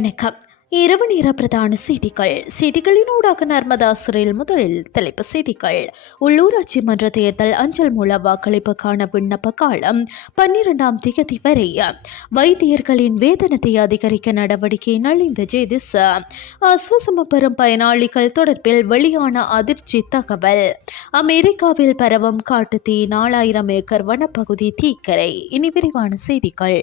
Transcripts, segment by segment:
வணக்கம். இரவு நேர பிரதான செய்திகளினூடாக நர்மதா சிறையில் முதலில் தலைப்பு செய்திகள். உள்ளூராட்சி மன்ற தேர்தல் அஞ்சல் மூல வாக்களிப்புக்கான விண்ணப்ப காலம் 12ஆம் தேதி வரை. வைத்தியர்களின் வேதனத்தை அதிகரிக்க நடவடிக்கை நலிந்த ஜேதிஸ். அஸ்வசம பெறும் பயனாளிகள் தொடர்பில் வெளியான அதிர்ச்சி தகவல். அமெரிக்காவில் பரவும் காட்டுத்தீ, 4000 ஏக்கர் வனப்பகுதி தீக்கரை. இனி விரிவான செய்திகள்.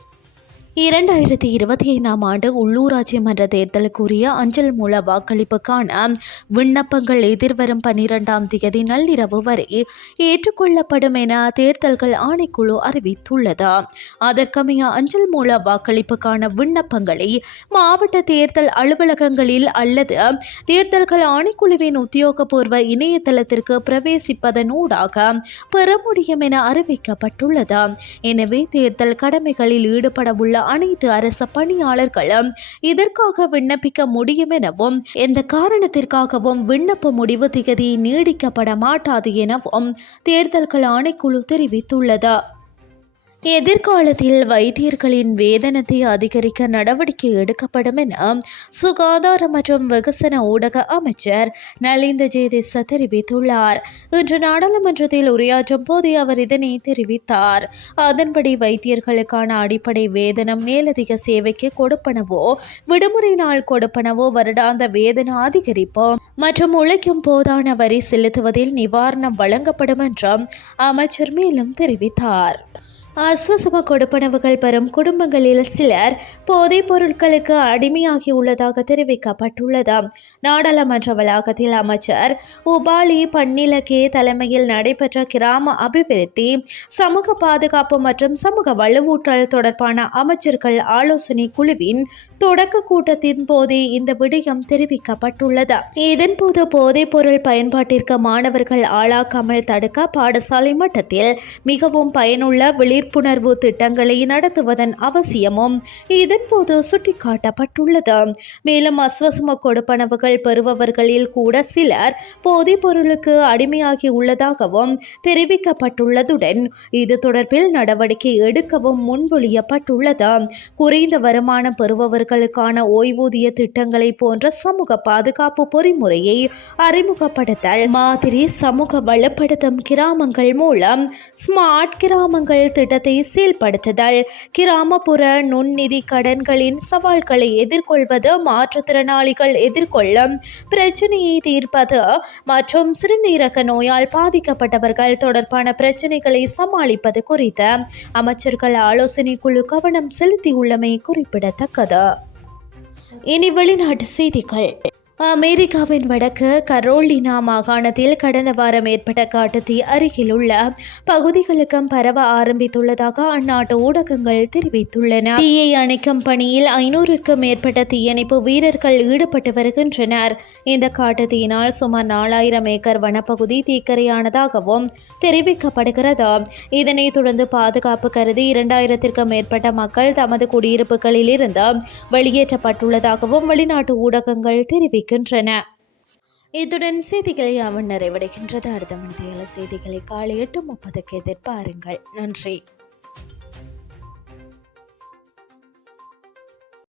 2025ஆம் ஆண்டு உள்ளூராட்சி மன்ற தேர்தலுக்குரிய அஞ்சல் மூல வாக்களிப்புக்கான விண்ணப்பங்கள் எதிர்வரும் 12ஆம் தேதி நள்ளிரவு வரை ஏற்றுக்கொள்ளப்படும் என தேர்தல்கள் ஆணைக்குழு அறிவித்துள்ளது. அதற்கமைய அஞ்சல் மூல வாக்களிப்புக்கான விண்ணப்பங்களை மாவட்ட தேர்தல் அலுவலகங்களில் அல்லது தேர்தல்கள் ஆணைக்குழுவின் உத்தியோகபூர்வ இணையதளத்திற்கு பிரவேசிப்பதனூடாக பெற முடியும் என அறிவிக்கப்பட்டுள்ளது. எனவே தேர்தல் கடமைகளில் ஈடுபடவுள்ள அனைத்து அரச பணியாளர்களும் இதற்காக விண்ணப்பிக்க முடியும் எனவும் எந்த காரணத்திற்காகவும் விண்ணப்ப முடிவு திகதி நீடிக்கப்பட மாட்டாது எனவும் தேர்தல்கள் ஆணைக்குழு தெரிவித்துள்ளது. எதிர்காலத்தில் வைத்தியர்களின் வேதனத்தை அதிகரிக்க நடவடிக்கை எடுக்கப்படும் என சுகாதார மற்றும் வெகுசன ஊடக அமைச்சர் நலிந்த ஜேதிஸ் தெரிவித்துள்ளார். இன்று நாடாளுமன்றத்தில் உரையாற்றும் போதே அவர் இதனை தெரிவித்தார். அதன்படி வைத்தியர்களுக்கான அடிப்படை வேதனம், மேலதிக சேவைக்கு கொடுப்பனவோ, விடுமுறை நாள் கொடுப்பனவோ, வருடாந்த வேதன அதிகரிப்பு மற்றும் உழைக்கும் போதான வரி செலுத்துவதில் நிவாரணம் வழங்கப்படும் என்றும் அமைச்சர் மேலும் தெரிவித்தார். அஸ்வசம கொடுப்பனவுகள் பெறும் குடும்பங்களில் சிலர் போதைப் பொருட்களுக்கு அடிமையாகியுள்ளதாக தெரிவிக்கப்பட்டுள்ளது. நாடாளுமன்ற வளாகத்தில் அமைச்சர் உபாலி பன்னிலகே தலைமையில் நடைபெற்ற கிராம அபிவிருத்தி, சமூக பாதுகாப்பு மற்றும் சமூக வலுவூட்டல் தொடர்பான அமைச்சர்கள் ஆலோசனை குழுவின் தொடக்க கூட்டத்தின் போதே இந்த விடயம் தெரிவிக்கப்பட்டுள்ளது. இதன்போது போதைப் பொருள் பயன்பாட்டிற்கு மாணவர்கள் ஆளாக்காமல் தடுக்க பாடசாலை மட்டத்தில் மிகவும் பயனுள்ள விழிப்புணர்வு திட்டங்களை நடத்துவதன் அவசியமும் இதன்போது சுட்டிக்காட்டப்பட்டுள்ளது. மேலும் அஸ்வசம கொடுப்பனவுகள் பெறுபவர்களில் கூட சிலர் போதைப் பொருளுக்கு அடிமையாகி உள்ளதாகவும் தெரிவிக்கப்பட்டுள்ளதுடன் இது தொடர்பில் நடவடிக்கை எடுக்கவும் முன்மொழியப்பட்டுள்ளது. குறைந்த வருமானம் பெறுபவர்களுக்கான ஓய்வூதிய திட்டங்களை போன்ற சமூக பாதுகாப்பு பொறிமுறையை அறிமுகப்படுத்தல், மாதிரி சமூக வலுப்படுத்தும் கிராமங்கள் மூலம் ஸ்மார்ட் கிராமங்கள் திட்டத்தை செயல்படுத்துதல், கிராமப்புற நுண்நிதி கடன்களின் சவால்களை எதிர்கொள்வது, மாற்றுத்திறனாளிகள் எதிர்கொள்ளும் பிரச்சனையை தீர்ப்பது மற்றும் சிறுநீரக நோயால் பாதிக்கப்பட்டவர்கள் தொடர்பான பிரச்சனைகளை சமாளிப்பது குறித்து அமைச்சர்கள் ஆலோசனை குழு கவனம் செலுத்தியுள்ளமை குறிப்பிடத்தக்கது. இனி வெளிநாட்டு செய்திகள். அமெரிக்காவின் வடக்கு கரோலினா மாகாணத்தில் கடந்த வாரம் ஏற்பட்ட காட்டுத்தீ அருகில் உள்ள பகுதிகளுக்கும் பரவ ஆரம்பித்துள்ளதாக அந்நாட்டு ஊடகங்கள் தெரிவித்துள்ளன. தீயை அணைக்கும் பணியில் 500க்கும் மேற்பட்ட தீயணைப்பு வீரர்கள் ஈடுபட்டு வருகின்றனர். இந்த காட்டுத்தீயினால் சுமார் 4000 ஏக்கர் வனப்பகுதி தீக்கரையானதாகவும் தெரிவிக்கப்படுகிறது. இதனைத் தொடர்ந்து பாதுகாப்பு கருதி 2000க்கும் மேற்பட்ட மக்கள் தமது குடியிருப்புகளில் இருந்து வெளியேற்றப்பட்டுள்ளதாகவும் வெளிநாட்டு ஊடகங்கள் தெரிவிக்கின்றன. இத்துடன் செய்திகள் யாவும் நிறைவடைகின்றது. அடுத்த மணித்தியால செய்திகளை காலை 8:30க்கு எதிர்பாருங்கள். நன்றி.